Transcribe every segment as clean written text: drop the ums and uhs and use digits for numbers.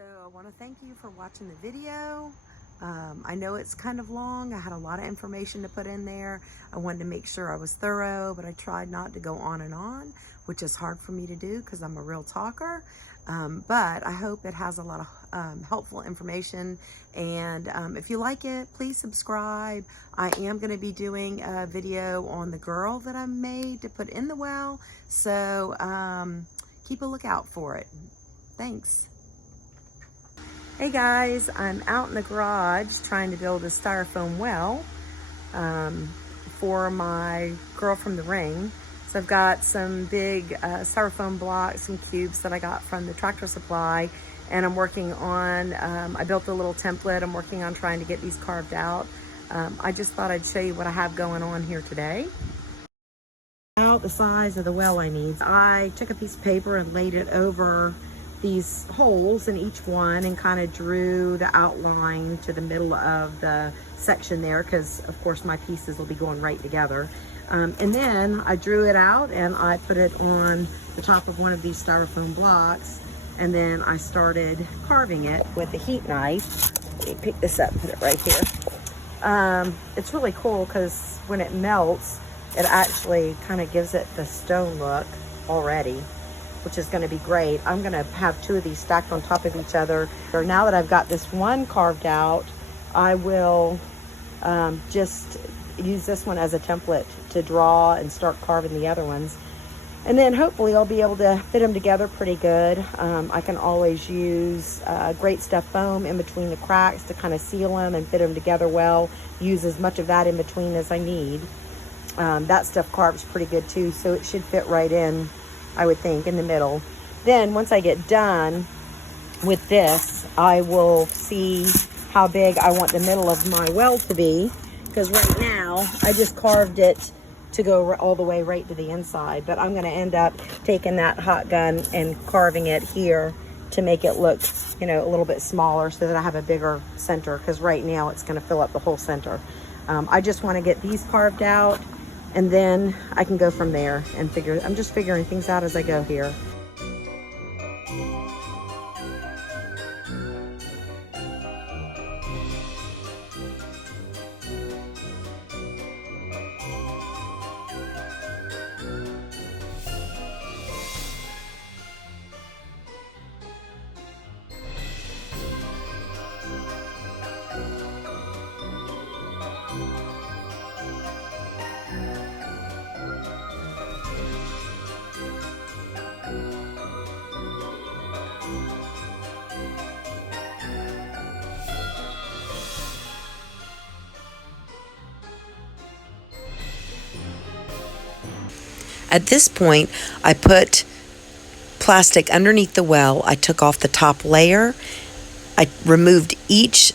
I want to thank you for watching the video. I know it's kind of long. I had a lot of information to put in there. I wanted to make sure I was thorough, but I tried not to go on and on, which is hard for me to do because I'm a real talker. But I hope it has a lot of helpful information. And if you like it, please subscribe. I am going to be doing a video on the girl that I made to put in the well. So keep a lookout for it. Thanks. Hey guys, I'm out in the garage trying to build a styrofoam well for my girl from the ring. So I've got some big styrofoam blocks and cubes that I got from the Tractor Supply, and I'm working on, I built a little template. I'm working on trying to get these carved out. I just thought I'd show you what I have going on here today. Out the size of the well I need. I took a piece of paper and laid it over these holes in each one and kind of drew the outline to the middle of the section there, because of course my pieces will be going right together. And then I drew it out and I put it on the top of one of these styrofoam blocks, and then I started carving it with a heat knife. Let me pick this up and put it right here. It's really cool because when it melts, it actually kind of gives it the stone look already, which is going to be great. I'm going to have two of these stacked on top of each other. Now that I've got this one carved out, I will just use this one as a template to draw and start carving the other ones. And then hopefully I'll be able to fit them together pretty good. I can always use Great Stuff foam in between the cracks to kind of seal them and fit them together well. Use as much of that in between as I need. That stuff carves pretty good too, so it should fit right in, I would think, in the middle. Then once I get done with this, I will see how big I want the middle of my well to be, because right now I just carved it to go all the way right to the inside, but I'm going to end up taking that hot gun and carving it here to make it look, you know, a little bit smaller so that I have a bigger center, because right now it's going to fill up the whole center. I just want to get these carved out, and then I can go from there and figure. I'm just figuring things out as I go here. At this point, I put plastic underneath the well. I took off the top layer. I removed each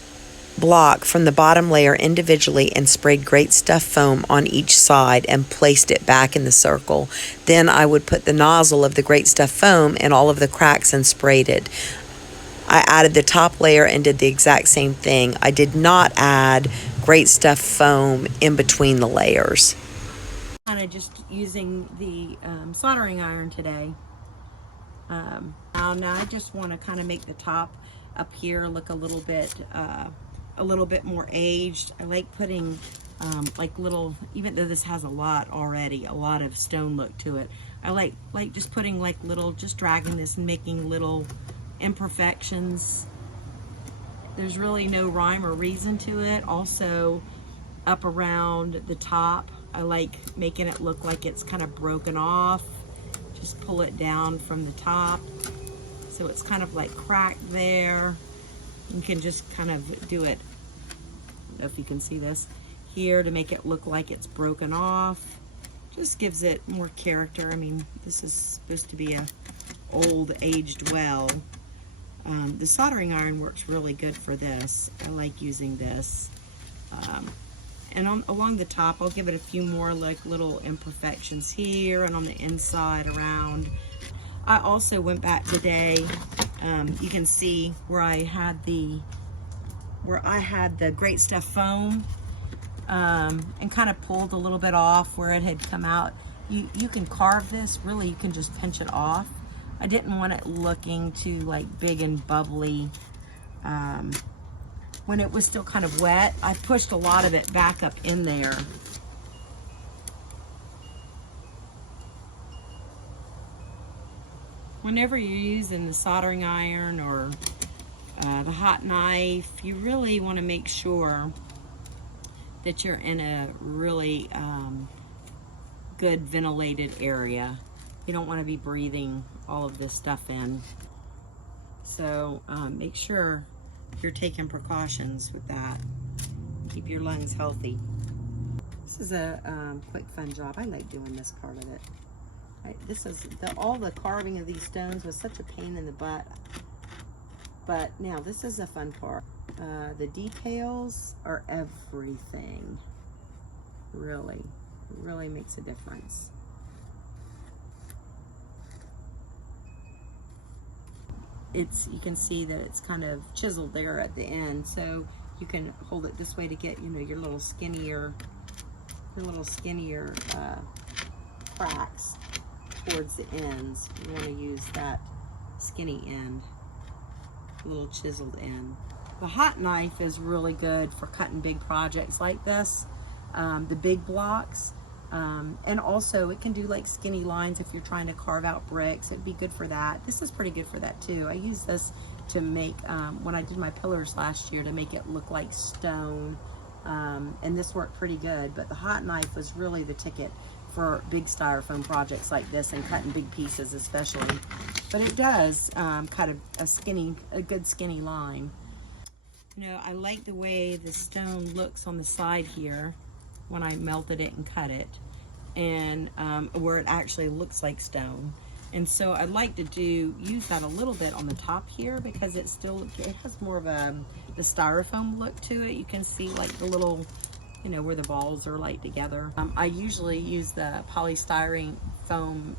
block from the bottom layer individually and sprayed Great Stuff foam on each side and placed it back in the circle. Then I would put the nozzle of the Great Stuff foam in all of the cracks and sprayed it. I added the top layer and did the exact same thing. I did not add Great Stuff foam in between the layers. Kind of just using the soldering iron today. Now I just want to kind of make the top up here look a little bit more aged. I like putting like little, even though this has a lot already, a lot of stone look to it, I like just putting like little, just dragging this and making little imperfections. There's really no rhyme or reason to it. Also up around the top, I like making it look like it's kind of broken off. Just pull it down from the top, so it's kind of like cracked there. You can just kind of do it, I don't know if you can see this here, to make it look like it's broken off. Just gives it more character. I mean, this is supposed to be a old aged well. The soldering iron works really good for this. I like using this. And along the top, I'll give it a few more like little imperfections here and on the inside around. I also went back today. You can see where I had the Great Stuff foam, and kind of pulled a little bit off where it had come out. You can carve this. Really, you can just pinch it off. I didn't want it looking too like big and bubbly. When it was still kind of wet, I pushed a lot of it back up in there. Whenever you're using the soldering iron or the hot knife, you really want to make sure that you're in a really good ventilated area. You don't want to be breathing all of this stuff in. So make sure you're taking precautions with that. Keep your lungs healthy. This is a quick, fun job. I like doing this part of it. This is all the carving of these stones was such a pain in the butt. But now this is a fun part. The details are everything. Really, really makes a difference. You can see that it's kind of chiseled there at the end, so you can hold it this way to get, you know, your little skinnier cracks towards the ends. You want to use that skinny end, little chiseled end. The hot knife is really good for cutting big projects like this, the big blocks. And also it can do like skinny lines if you're trying to carve out bricks. It'd be good for that. This is pretty good for that too. I used this to make, when I did my pillars last year, to make it look like stone. And this worked pretty good, but the hot knife was really the ticket for big styrofoam projects like this and cutting big pieces especially. But it does cut a good skinny line. You know, I like the way the stone looks on the side here when I melted it and cut it, and where it actually looks like stone. And so I'd like to use that a little bit on the top here, because it has more of the styrofoam look to it. You can see like the little, you know, where the balls are like together. I usually use the polystyrene foam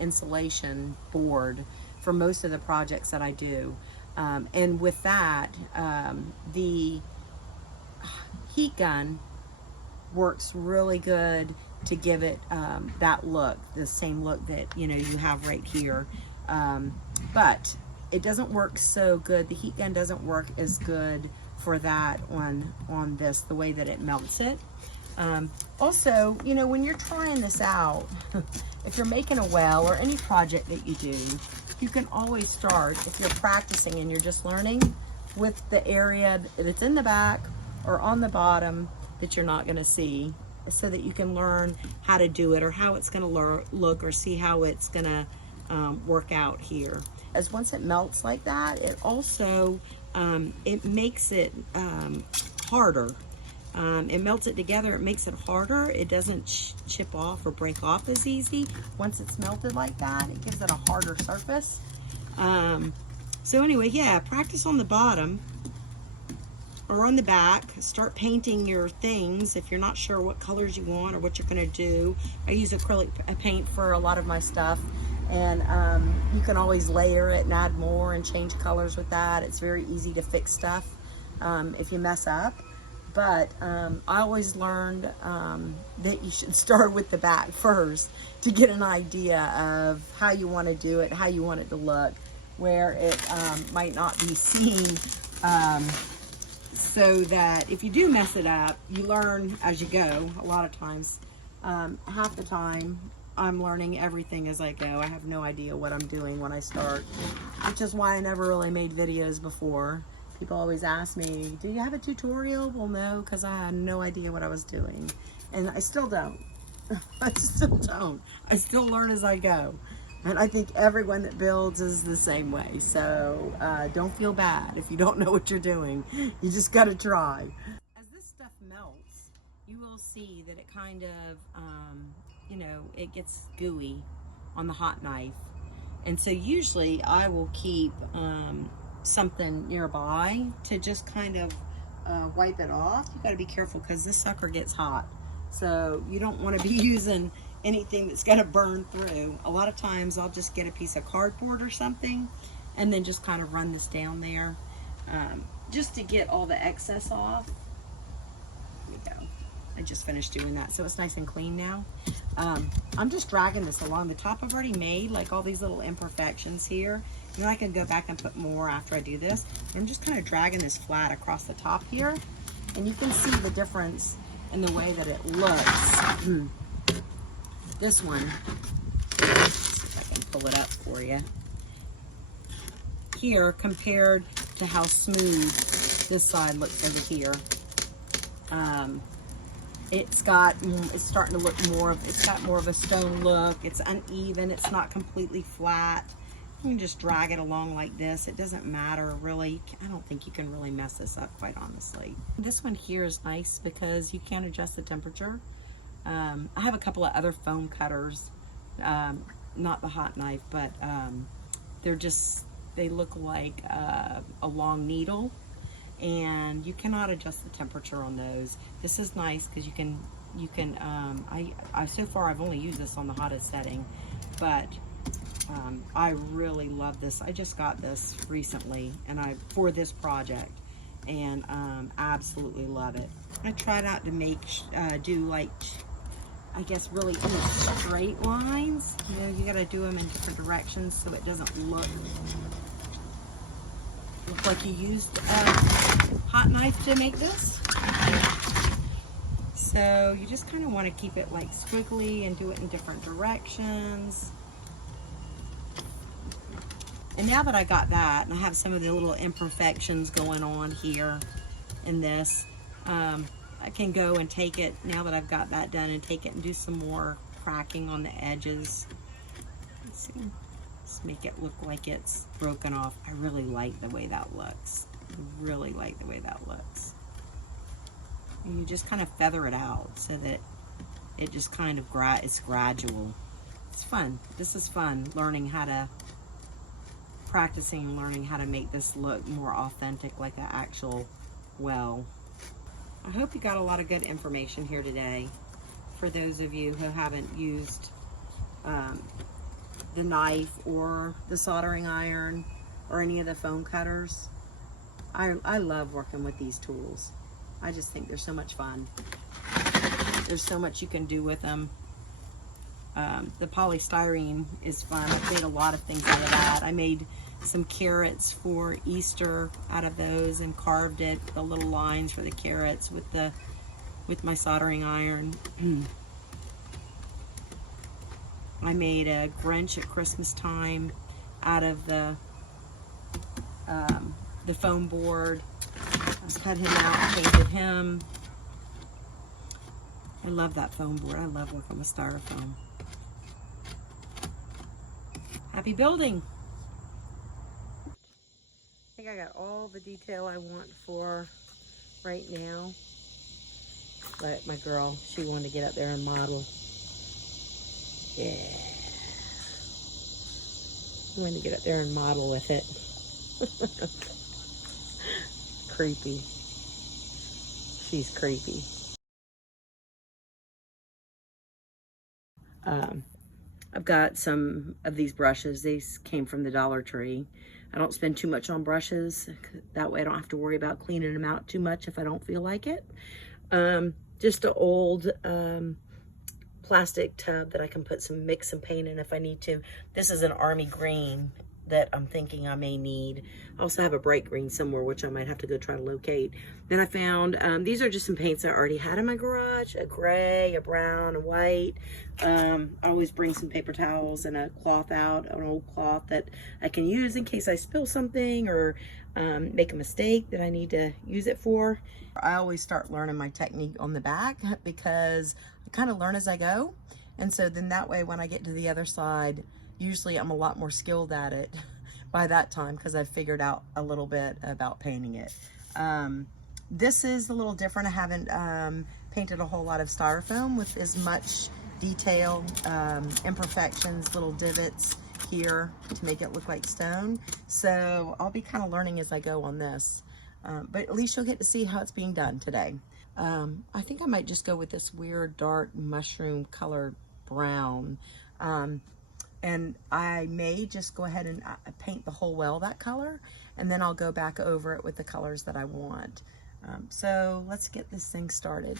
insulation board for most of the projects that I do. And with that, the heat gun works really good to give it that look, the same look that, you know, you have right here. But it doesn't work so good. The heat gun doesn't work as good for that on this, the way that it melts it. Also, you know, when you're trying this out, if you're making a well or any project that you do, you can always start, if you're practicing and you're just learning, with the area that's in the back or on the bottom that you're not going to see, so that you can learn how to do it, or how it's going to look, or see how it's going to work out here. As once it melts like that, it also it makes it harder. It melts it together, it makes it harder. It doesn't chip off or break off as easy. Once it's melted like that, it gives it a harder surface. So anyway, yeah, practice on the bottom or on the back. Start painting your things if you're not sure what colors you want or what you're going to do. I use acrylic paint for a lot of my stuff, and you can always layer it and add more and change colors with that. It's very easy to fix stuff if you mess up. But I always learned that you should start with the back first to get an idea of how you want to do it, how you want it to look, where it might not be seen, so that if you do mess it up, you learn as you go. A lot of times, half the time, I'm learning everything as I go. I have no idea what I'm doing when I start, which is why I never really made videos before. People always ask me, do you have a tutorial? Well, no, because I had no idea what I was doing. And I still don't. I still don't. I still learn as I go. And I think everyone that builds is the same way. So don't feel bad if you don't know what you're doing. You just got to try. As this stuff melts, you will see that it kind of, you know, it gets gooey on the hot knife. And so usually I will keep something nearby to just kind of wipe it off. You got to be careful because this sucker gets hot, so you don't want to be using anything that's going to burn through. A lot of times I'll just get a piece of cardboard or something and then just kind of run this down there, just to get all the excess off. There we go. I just finished doing that, so it's nice and clean now. I'm just dragging this along. The top I've already made, like all these little imperfections here. And then I can go back and put more after I do this. I'm just kind of dragging this flat across the top here. And you can see the difference in the way that it looks. This one, let's see if I can pull it up for you. Here, compared to how smooth this side looks over here. It's starting to look it's got more of a stone look. It's uneven, it's not completely flat. You can just drag it along like this. It doesn't matter really. I don't think you can really mess this up, quite honestly. This one here is nice because you can adjust the temperature. I have a couple of other foam cutters, not the hot knife, but they look like a long needle, and you cannot adjust the temperature on those. This is nice because you can so far I've only used this on the hottest setting, but I really love this. I just got this recently for this project, and absolutely love it. I tried out to do like, I guess, really straight lines. You know, you got to do them in different directions so it doesn't look like you used a hot knife to make this. So you just kind of want to keep it like squiggly and do it in different directions. And now that I got that, and I have some of the little imperfections going on here in this, I can go and take it, now that I've got that done, and take it and do some more cracking on the edges. Let's see. Let's make it look like it's broken off. I really like the way that looks. I really like the way that looks. And you just kind of feather it out so that it just kind of it's gradual. It's fun. This is fun, learning how to make this look more authentic, like an actual well. I hope you got a lot of good information here today. For those of you who haven't used the knife or the soldering iron or any of the foam cutters, I love working with these tools. I just think they're so much fun. There's so much you can do with them. The polystyrene is fun. I've made a lot of things out of that. I made some carrots for Easter out of those and carved it, the little lines for the carrots with my soldering iron. I made a Grinch at Christmas time out of the foam board. I cut him out and painted him. I love that foam board. I love working with styrofoam. Happy building! I think I got all the detail I want for right now. But my girl, she wanted to get up there and model. Yeah. I wanted to get up there and model with it. Creepy. She's creepy. I've got some of these brushes. These came from the Dollar Tree. I don't spend too much on brushes. That way I don't have to worry about cleaning them out too much if I don't feel like it. Just an old plastic tub that I can mix some paint in if I need to. This is an army green that I'm thinking I may need. I also have a bright green somewhere, which I might have to go try to locate. Then I found, these are just some paints I already had in my garage, a gray, a brown, a white. I always bring some paper towels and a cloth out, an old cloth that I can use in case I spill something or make a mistake that I need to use it for. I always start learning my technique on the back because I kind of learn as I go. And so then that way when I get to the other side, usually I'm a lot more skilled at it by that time because I've figured out a little bit about painting it. This is a little different. I haven't painted a whole lot of styrofoam with as much detail, imperfections, little divots here to make it look like stone. So I'll be kind of learning as I go on this. But at least you'll get to see how it's being done today. I think I might just go with this weird dark mushroom colored brown. And I may just go ahead and paint the whole well that color, and then I'll go back over it with the colors that I want. So let's get this thing started.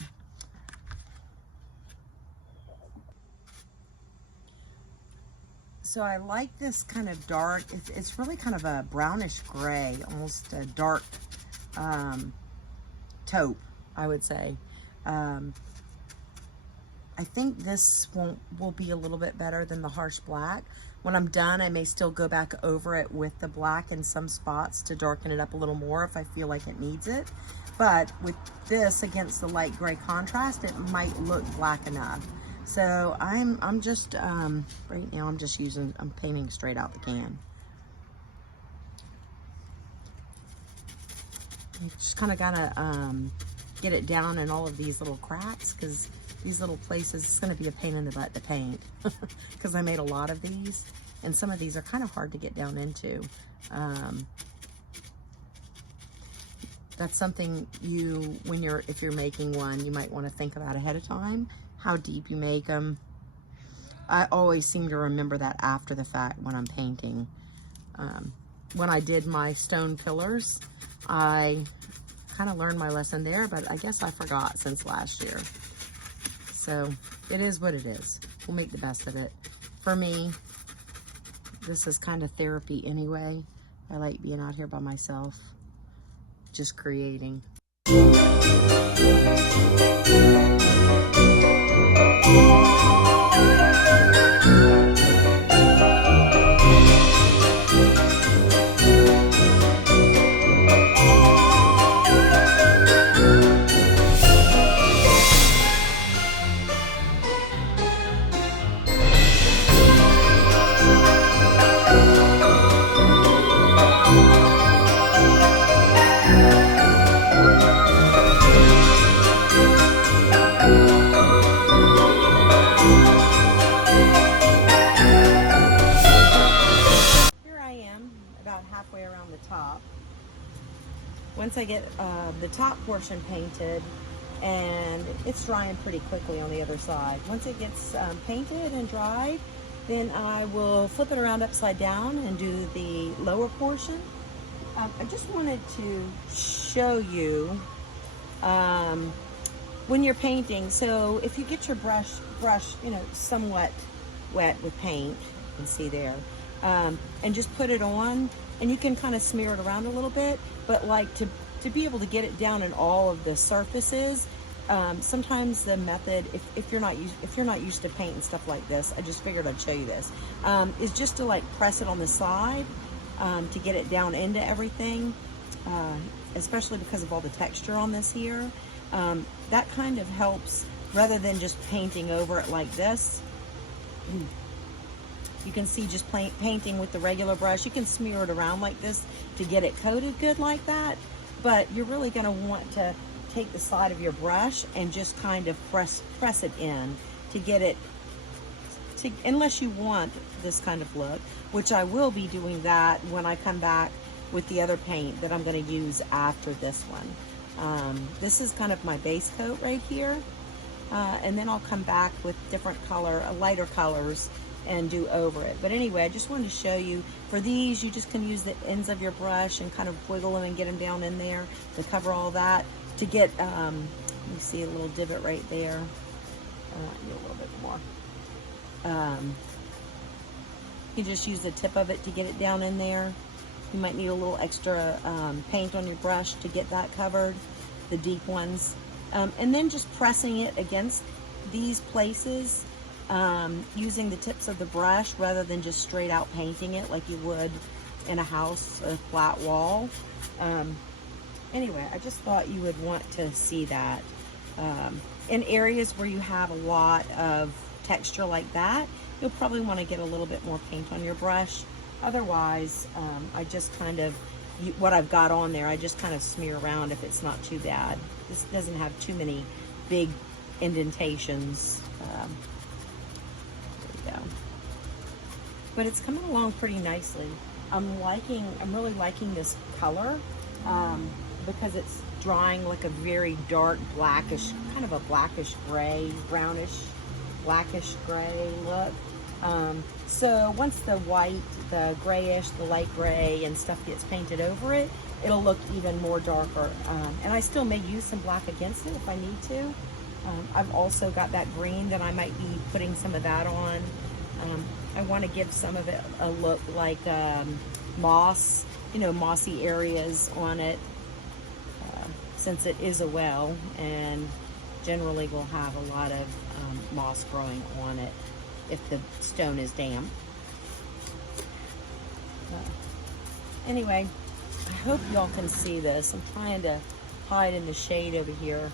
So I like this kind of dark, it's really kind of a brownish gray, almost a dark taupe, I would say. I think this will be a little bit better than the harsh black. When I'm done, I may still go back over it with the black in some spots to darken it up a little more if I feel like it needs it. But with this against the light gray contrast, it might look black enough. So I'm just, right now I'm painting straight out the can. You just kind of gotta get it down in all of these little cracks, because these little places, it's gonna be a pain in the butt to paint because I made a lot of these, and some of these are kind of hard to get down into. That's something if you're making one, you might want to think about ahead of time, how deep you make them. I always seem to remember that after the fact when I'm painting. When I did my stone pillars, I kind of learned my lesson there, but I guess I forgot since last year. So it is what it is. We'll make the best of it. For me, this is kind of therapy anyway. I like being out here by myself, just creating. Halfway around the top. Once I get the top portion painted, and it's drying pretty quickly on the other side. Once it gets painted and dried, then I will flip it around upside down and do the lower portion. I just wanted to show you when you're painting. So if you get your brush, somewhat wet with paint, you can see there, and just put it on. And you can kind of smear it around a little bit, but like to be able to get it down in all of the surfaces, sometimes the method, if you're not used to paint and stuff like this, I just figured I'd show you this, is just to like press it on the side to get it down into everything, especially because of all the texture on this here. That kind of helps rather than just painting over it like this. You can see just painting with the regular brush. You can smear it around like this to get it coated good like that, but you're really gonna want to take the side of your brush and just kind of press it in to get it, unless you want this kind of look, which I will be doing that when I come back with the other paint that I'm gonna use after this one. This is kind of my base coat right here, and then I'll come back with different lighter colors and do over it. But anyway, I just wanted to show you, for these, you just can use the ends of your brush and kind of wiggle them and get them down in there to cover all that. To get, let me see a little divot right there. Need a little bit more. You can just use the tip of it to get it down in there. You might need a little extra paint on your brush to get that covered, the deep ones. And then just pressing it against these places, using the tips of the brush rather than just straight out painting it like you would in a house, a flat wall. Anyway, I just thought you would want to see that. In areas where you have a lot of texture like that, you'll probably want to get a little bit more paint on your brush. Otherwise, I just kind of, what I've got on there, I just kind of smear around if it's not too bad. This doesn't have too many big indentations. But it's coming along pretty nicely. I'm really liking this color because it's drying like a very dark blackish, kind of a blackish gray, brownish, blackish gray look. So once the white, the grayish, the light gray and stuff gets painted over it, it'll look even more darker. And I still may use some black against it if I need to. I've also got that green that I might be putting some of that on. I want to give some of it a look like moss, you know, mossy areas on it, since it is a well, and generally will have a lot of moss growing on it if the stone is damp. Anyway, I hope y'all can see this. I'm trying to hide in the shade over here.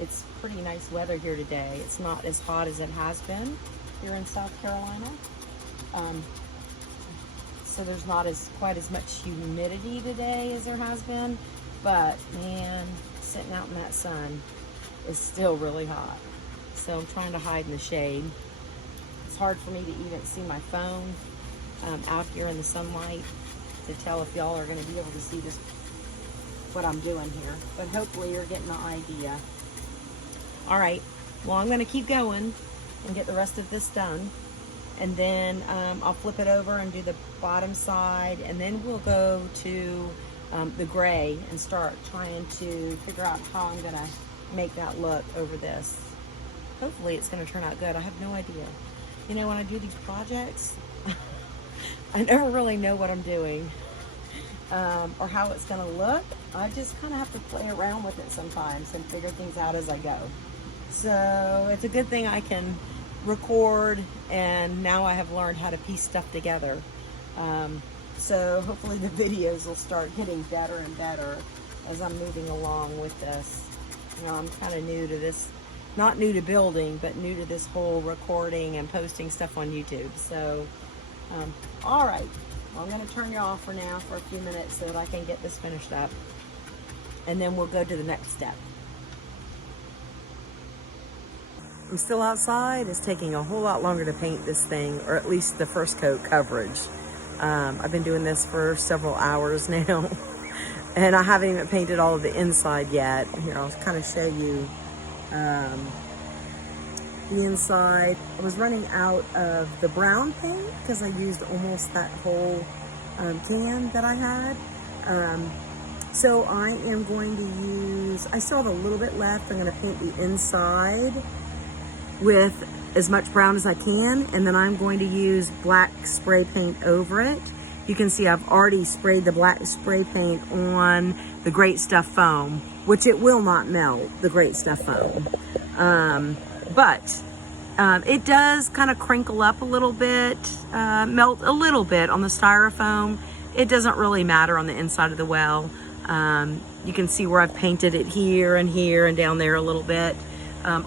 It's pretty nice weather here today. It's not as hot as it has been here in South Carolina. So there's not quite as much humidity today as there has been, but man, sitting out in that sun is still really hot. So I'm trying to hide in the shade. It's hard for me to even see my phone out here in the sunlight to tell if y'all are going to be able to see this, what I'm doing here, but hopefully you're getting the idea. All right, well, I'm going to keep going and get the rest of this done, and then I'll flip it over and do the bottom side, and then we'll go to the gray and start trying to figure out how I'm going to make that look over this. Hopefully it's going to turn out good. I have no idea. You know, when I do these projects, I never really know what I'm doing or how it's going to look. I just kind of have to play around with it sometimes and figure things out as I go. So it's a good thing I can record, and now I have learned how to piece stuff together. So hopefully the videos will start getting better and better as I'm moving along with this. You know, I'm kind of new to this, not new to building, but new to this whole recording and posting stuff on YouTube. So, all right, well, I'm going to turn you off for now for a few minutes so that I can get this finished up, and then we'll go to the next step. I'm still outside. It's taking a whole lot longer to paint this thing, or at least the first coat coverage. I've been doing this for several hours now, and I haven't even painted all of the inside yet. Here, I'll kind of show you the inside. I was running out of the brown paint because I used almost that whole can that I had. So I am going to use, I still have a little bit left. I'm going to paint the inside with as much brown as I can, and then I'm going to use black spray paint over it. You can see I've already sprayed the black spray paint on the Great Stuff foam, which it will not melt, the Great Stuff foam. But it does kind of crinkle up a little bit, melt a little bit on the Styrofoam. It doesn't really matter on the inside of the well. You can see where I've painted it here and down there a little bit.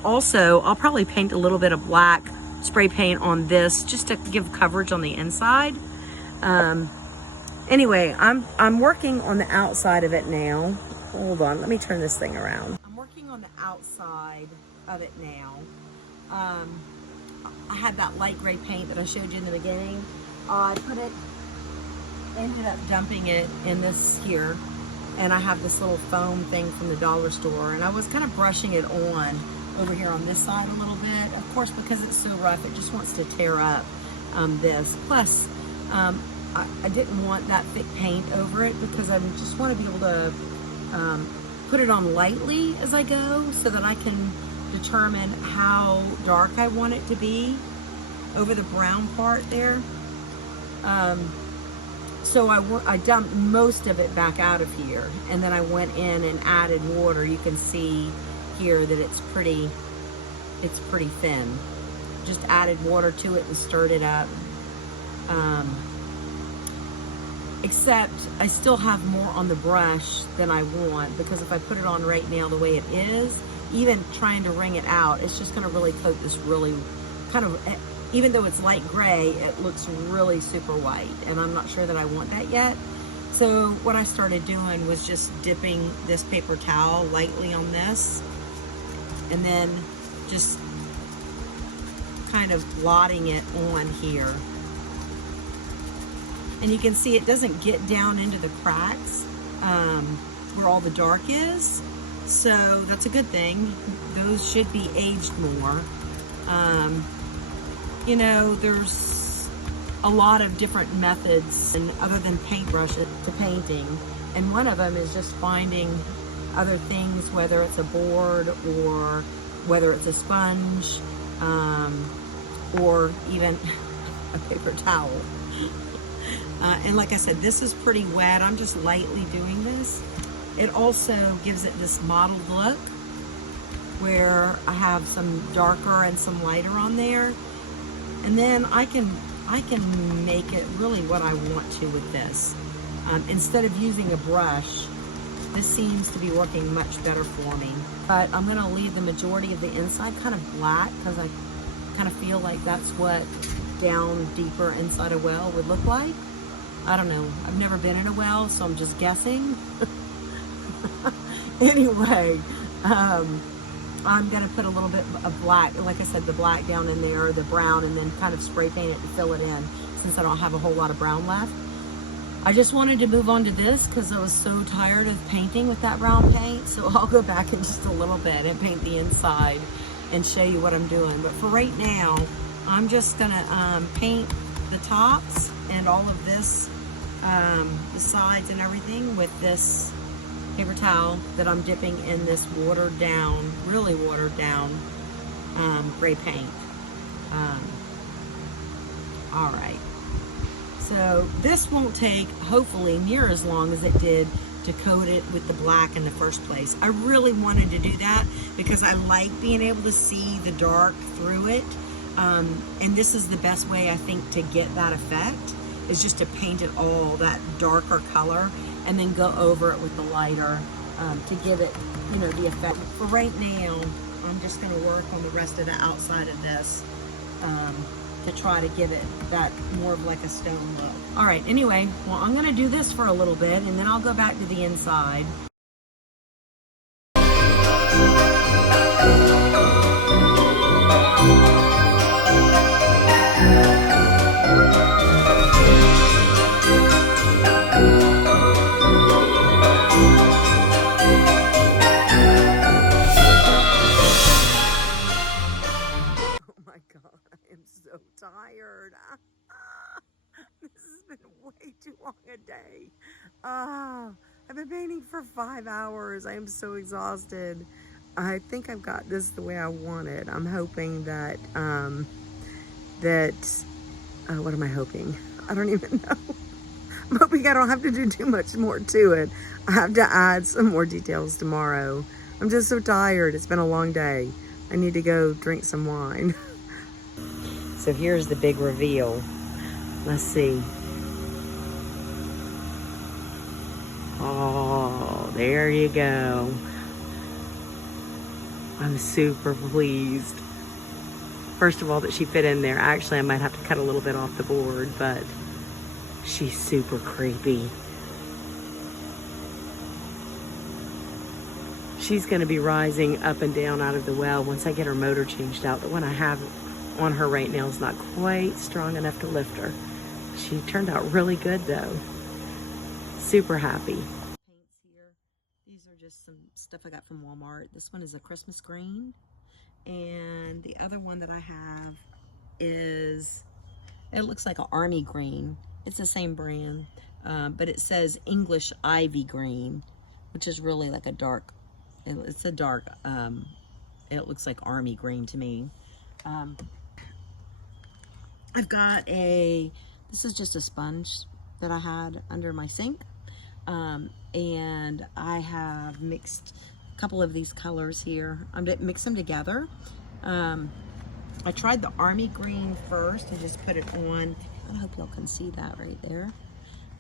Also, I'll probably paint a little bit of black spray paint on this just to give coverage on the inside. Anyway, I'm working on the outside of it now. Hold on, let me turn this thing around. I'm working on the outside of it now. I had that light gray paint that I showed you in the beginning. I ended up dumping it in this here, and I have this little foam thing from the dollar store, and I was kind of brushing it on over here on this side a little bit. Of course, because it's so rough, it just wants to tear up this. Plus, I didn't want that thick paint over it because I just want to be able to put it on lightly as I go so that I can determine how dark I want it to be over the brown part there. So I dumped most of it back out of here, and then I went in and added water. You can see here that it's pretty thin. Just added water to it and stirred it up. Except I still have more on the brush than I want, because if I put it on right now the way it is, even trying to wring it out, it's just going to really coat this really kind of, even though it's light gray, it looks really super white, and I'm not sure that I want that yet. So what I started doing was just dipping this paper towel lightly on this, and then just kind of blotting it on here. And you can see it doesn't get down into the cracks where all the dark is. So that's a good thing. Those should be aged more. You know, there's a lot of different methods and other than paintbrushes to painting. And one of them is just finding other things, whether it's a board or whether it's a sponge, or even a paper towel. And like I said, this is pretty wet. I'm just lightly doing this. It also gives it this mottled look where I have some darker and some lighter on there. And then I can make it really what I want to with this. Instead of using a brush, this seems to be working much better for me. But I'm gonna leave the majority of the inside kind of black because I kind of feel like that's what down deeper inside a well would look like. I don't know, I've never been in a well, so I'm just guessing. Anyway, I'm gonna put a little bit of black, like I said, the black down in there, the brown, and then kind of spray paint it to fill it in since I don't have a whole lot of brown left. I just wanted to move on to this because I was so tired of painting with that brown paint. So I'll go back in just a little bit and paint the inside and show you what I'm doing. But for right now, I'm just gonna paint the tops and all of this, the sides and everything with this paper towel that I'm dipping in this watered down, really watered down gray paint. All right. So this won't take, hopefully, near as long as it did to coat it with the black in the first place. I really wanted to do that because I like being able to see the dark through it. And this is the best way, I think, to get that effect, is just to paint it all that darker color and then go over it with the lighter to give it, you know, the effect. For right now, I'm just gonna work on the rest of the outside of this to try to give it that more of like a stone look. All right, anyway, well, I'm gonna do this for a little bit and then I'll go back to the inside. Tired. This has been way too long a day. I've been painting for 5 hours. I am so exhausted. I think I've got this the way I want it. I'm hoping that, what am I hoping? I don't even know. I'm hoping I don't have to do too much more to it. I have to add some more details tomorrow. I'm just so tired. It's been a long day. I need to go drink some wine. So here's the big reveal. Let's see. Oh, there you go. I'm super pleased. First of all, that she fit in there. Actually, I might have to cut a little bit off the board, but she's super creepy. She's gonna be rising up and down out of the well once I get her motor changed out. The one I have on her right now is not quite strong enough to lift her. She turned out really good though. Super happy. Paints here. These are just some stuff I got from Walmart. This one is a Christmas green. And the other one that I have is, it looks like an army green. It's the same brand, but it says English ivy green, which is really like a dark, it's a dark, it looks like army green to me. I've got this is just a sponge that I had under my sink. And I have mixed a couple of these colors here. I'm gonna mix them together. I tried the army green first and just put it on. I hope y'all can see that right there.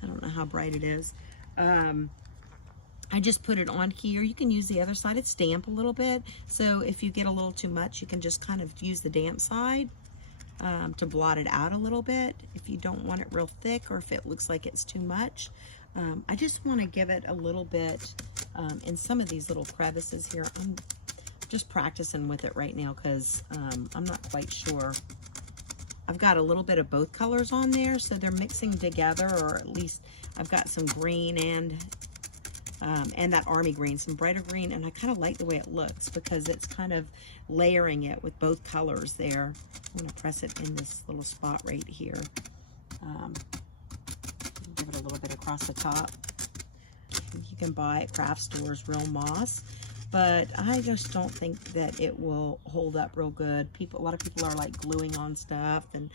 I don't know how bright it is. I just put it on here. You can use the other side. It's damp a little bit. So if you get a little too much, you can just kind of use the damp side to blot it out a little bit if you don't want it real thick or if it looks like it's too much. I just want to give it a little bit in some of these little crevices here. I'm just practicing with it right now because I'm not quite sure. I've got a little bit of both colors on there, so they're mixing together, or at least I've got some green and that army green, some brighter green, and I kind of like the way it looks because it's kind of layering it with both colors there. I'm going to press it in this little spot right here. Give it a little bit across the top. You can buy at craft stores real moss. but I just don't think that it will hold up real good. A lot of people are like gluing on stuff, and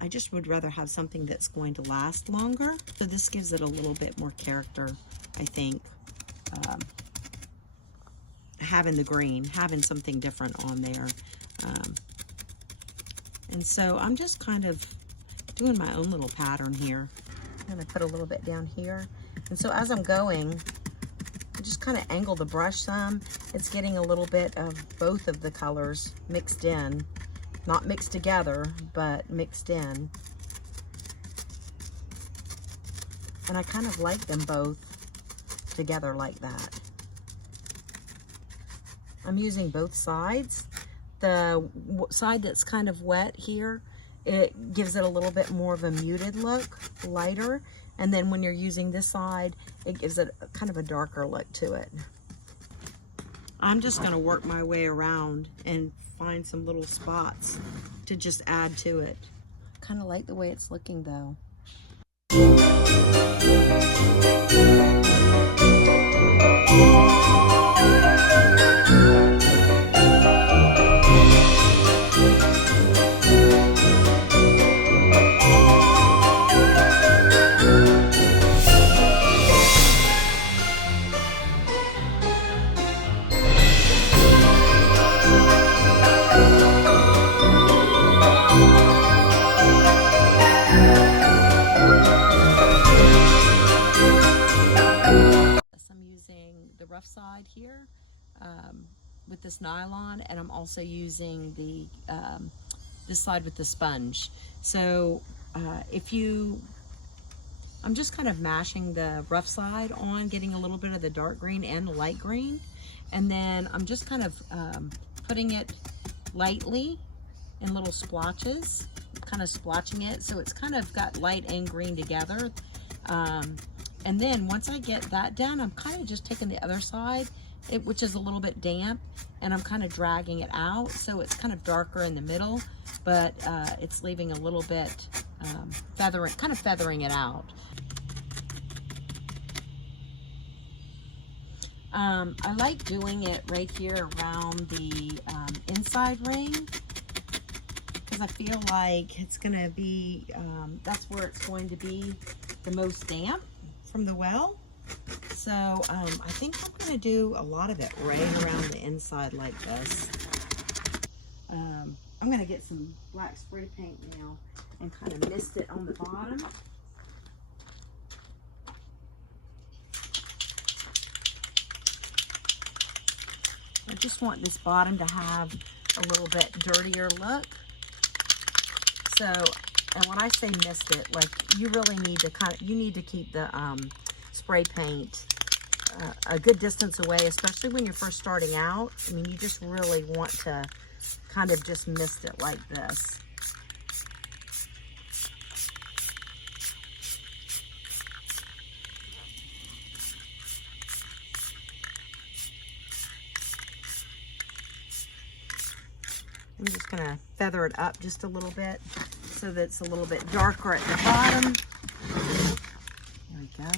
I just would rather have something that's going to last longer. So this gives it a little bit more character, I think. Having the green, having something different on there. And so I'm just kind of doing my own little pattern here. I'm gonna put a little bit down here. And so as I'm going, I just kind of angle the brush some. It's getting a little bit of both of the colors mixed in. Not mixed together, but mixed in. And I kind of like them both together like that. I'm using both sides. The side that's kind of wet here, it gives it a little bit more of a muted look, lighter. And then when you're using this side, it gives it kind of a darker look to it. I'm just gonna work my way around and find some little spots to just add to it. Kind of like the way it's looking though. Rough side here with this nylon, and I'm also using the this side with the sponge. So I'm just kind of mashing the rough side on, getting a little bit of the dark green and the light green, and then I'm just kind of putting it lightly in little splotches, kind of splotching it so it's kind of got light and green together. And then once I get that done, I'm kind of just taking the other side, which is a little bit damp, and I'm kind of dragging it out. So it's kind of darker in the middle, but it's leaving a little bit feathering it out. I like doing it right here around the inside ring, because I feel like it's gonna be, that's where it's going to be the most damp from the well. So I think I'm going to do a lot of it right around the inside like this. I'm going to get some black spray paint now and kind of mist it on the bottom. I just want this bottom to have a little bit dirtier look. So, and when I say mist it, like you really need to you need to keep the spray paint a good distance away, especially when you're first starting out. I mean, you just really want to kind of just mist it like this. I'm just gonna feather it up just a little bit so that it's a little bit darker at the bottom. There we go.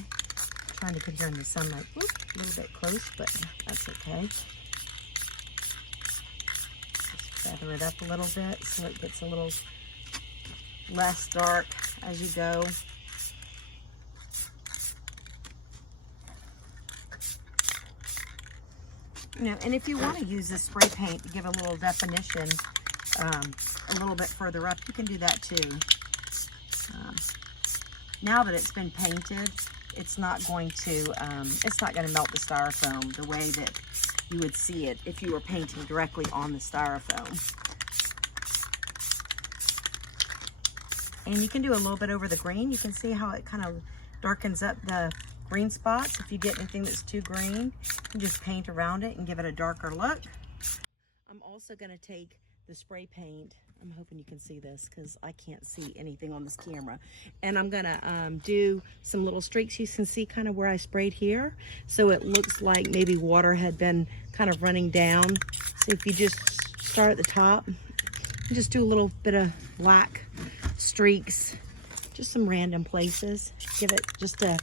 Trying to put here in the sunlight. Whoop, a little bit close, but that's okay. Just feather it up a little bit so it gets a little less dark as you go. You know, and if you want to use this spray paint to give a little definition a little bit further up, you can do that too. Now that it's been painted, it's not going to melt the styrofoam the way that you would see it if you were painting directly on the styrofoam. And you can do a little bit over the green. You can see how it kind of darkens up the green spots. If you get anything that's too green, you can just paint around it and give it a darker look. I'm also going to take the spray paint. I'm hoping you can see this because I can't see anything on this camera. And I'm going to do some little streaks. You can see kind of where I sprayed here. So it looks like maybe water had been kind of running down. So if you just start at the top, and just do a little bit of black streaks, just some random places. Give it just a,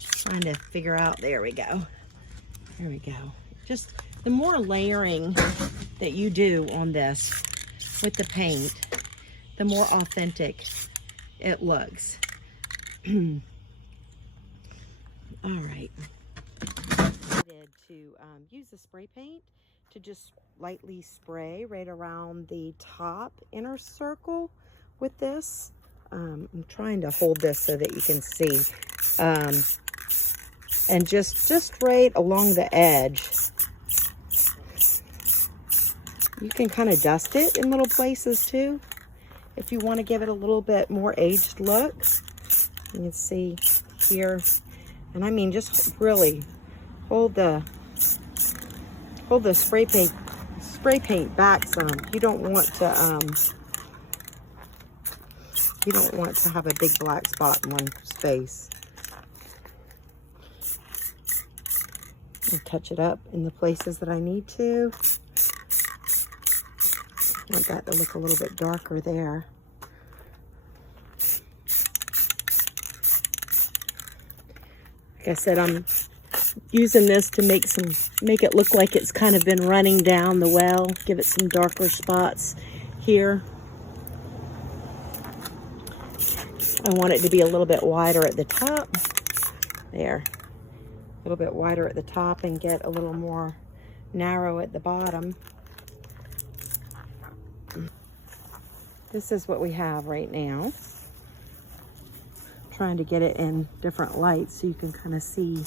trying to figure out, there we go. There we go. Just the more layering that you do on this with the paint, the more authentic it looks. All right. I did to use the spray paint to just lightly spray right around the top inner circle with this. I'm trying to hold this so that you can see. And just right along the edge. You can kind of dust it in little places too, if you want to give it a little bit more aged look. You can see here, and I mean, just really hold the spray paint back some. You don't want to have a big black spot in one space. I'll touch it up in the places that I need to. I want that to look a little bit darker there. Like I said, I'm using this to make it look like it's kind of been running down the well. Give it some darker spots here. I want it to be a little bit wider at the top. There. A little bit wider at the top and get a little more narrow at the bottom. This is what we have right now. I'm trying to get it in different lights so you can kind of see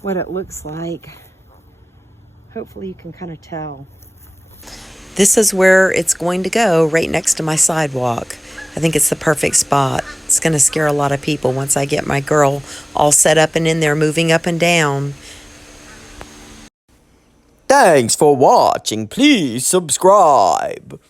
what it looks like. Hopefully you can kind of tell. This is where it's going to go, right next to my sidewalk. I think it's the perfect spot. It's going to scare a lot of people once I get my girl all set up and in there moving up and down. Thanks for watching. Please subscribe.